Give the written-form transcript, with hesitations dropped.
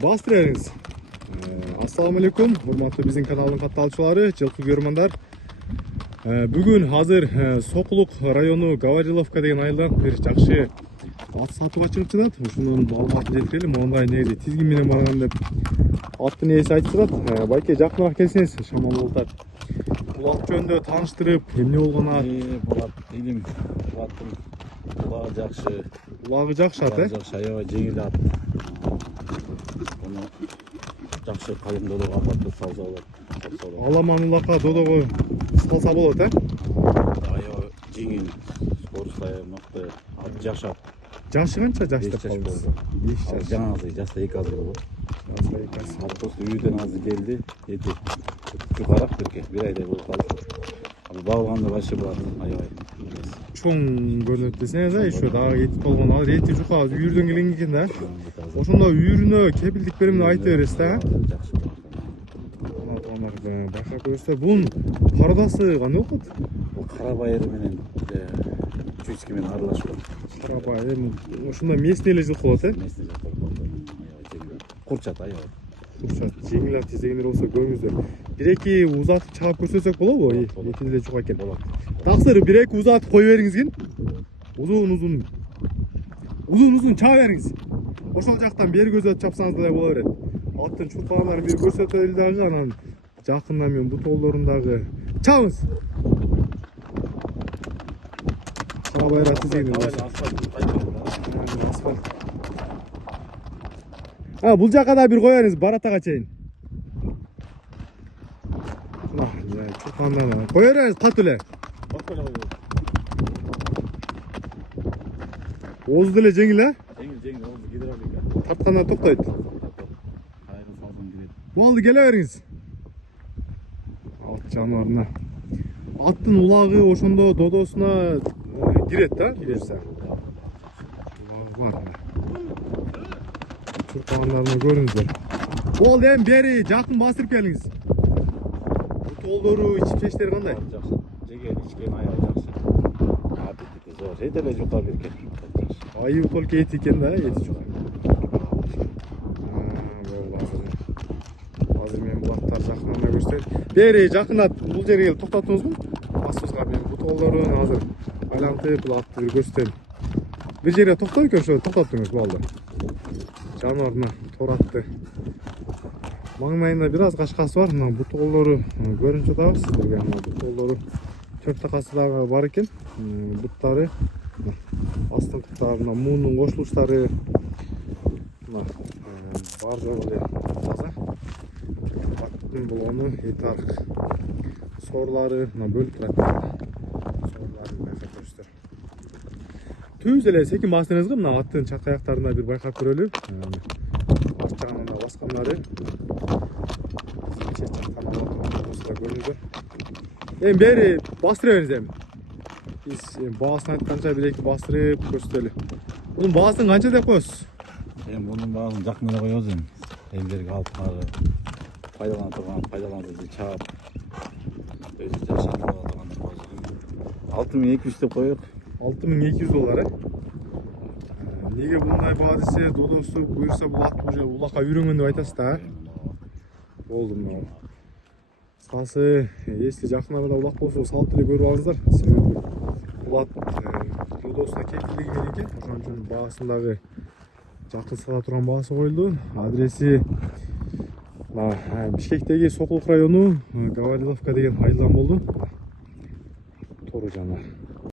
Бастырыңыз. Ассаламу алейкум, урматтуу биздин каналдын катталуучулары, жылкы көрөрмандар. Бүгүн азыр Сокулук району Гавриловка деген айылдан бир жакшы ат сатууга чыгып жатат. Ушунун маалыматын жеткирели. Мондай негизи тизгин менен барган деп аттын ээси айтып жатат. Байке жакыныраак келсеңиз, шамал болуп атат. Бул ат жөнүндө тааныштырып, эмне болгон ат? Бул ат илим. Бул аттын улагы жакшы. Улагы жакшы ат, Жакшы, аябай жеңил ат. Муну жакшы кайын додого апарып салса болот. Аламан улакка додого салса болот, Аябай жеңил, скоростой мыкты, ат жашап. Жашы канча жаш деп калдыңыз? 5 жаш. Жаңасы жашта 2 азыр болот. Жашта 2 аз. Ат просто үйдөн азыр келди. Эти жукарак бирке, 1 айдай болуп калды. Ал багылганда вообще булат аябай. Чоң көрүнөт десеңиз, еще дагы этип болгон. Азыр эти жука үйүрдөн келген экен да. Ошондо үйүрүнө кепилдик беремин айтып бересиз да. Жакшы. Байкап көрсөтсө, бунун парадасы кандай болот? Бул кара байыр менен чучки менен аралашып. Карабай, ошондо местный эле жылкы болот, Местный курчат аябай. Курчат, жеңил ат изегендер болсо көрүңүздөр. 1-2 узатып чаап көрсөтсөк болобу? Эки деле жука экен. Болот. Таксыр 1-2 узатып кое бериңизген. Узун чаап бериңиз. Ошол жактан бери көзөтүп чапсаңыз деле боло берет. Аттын чуркаганын бир көрсөтөлү дагы, анан жакындан мен бутоолорун дагы чабыңыз. Карабай ат изегендер. Бул жака да бир кое бериңиз, баратага чейин. Чуркандан кое бериңиз катуу эле. Ооз деле жеңил, Жеңил, ооз гидравлика. Тарткандан токтойт. Айрын салган кирет. Болду, келе бериңиз. Ат жаныбарына. Аттын улагы ошондо додосуна кирет да, кирсе. Бар. Чуркандарына көрүңүздөр. Болду, эми бери жакын басырып келиңиз. Бутоолдору, ичи-чечтери кандай? Жакшы. Жеген ичкен аябай жакшы. Аппетити зор. Эделе жука бирке. Айыбы только эти экен да, эти жука. Азыр мен бул аттарды жакындан көрсөтөйүн. Бери жакынат, бул жерге келип токтотуңузбу? Басыбызга мен бутоолдорун азыр айлантып бул атты бир көрсөтөйүн. Бир жерге токтоп экен, ошо токтоттуңуз болду. Жаныбарына тор атты. Маңнайында бир аз качкасы бар. Мына бутоолдору көрүнүп жатабы сиздерге? Мына бутоолдору 4 такасы дагы бар экен. Буттары, астын буттарына муунун кошулуштары бар жогу эле таза. Аттын болгону эти арык. Сорлары мына бөлүп турат. Сорларын байкап көрүңүздөр. Түз эле секин басыңызга мына аттын чак аяктарына бир байкап көрөлү. Арт жагынан да баскандары. Чет жактан болсо көрүңүздөр. Эми бери бастыра бериңиз эми. Биз баасын айтканча 1-2 бастырып көрсөтөлү. Бунун баасын канча деп коесуз? Эми мунун баасын жакын эле коебуз эми. Элдерге алып барып пайдалана турган, пайдаланды чаап. Өзү жашап алган баа. 6200 деп коелук. 6200 доллар, Неге мындай баа десе, додосу буюрса бул ат уже улакка үйрөнгөн деп айтасыз да? Болду мына. Кыскасы, если жакын арада улак болсо салып деле көрүп алыңыздар. Себеби бул ат додосуна кепилдиги мененки, ошон үчүн баасын дагы жакын сата турган баасы коюлду. Адреси Бишкектеги Сокулук району Гавриловка деген айылдан болду. Тору жаныбар.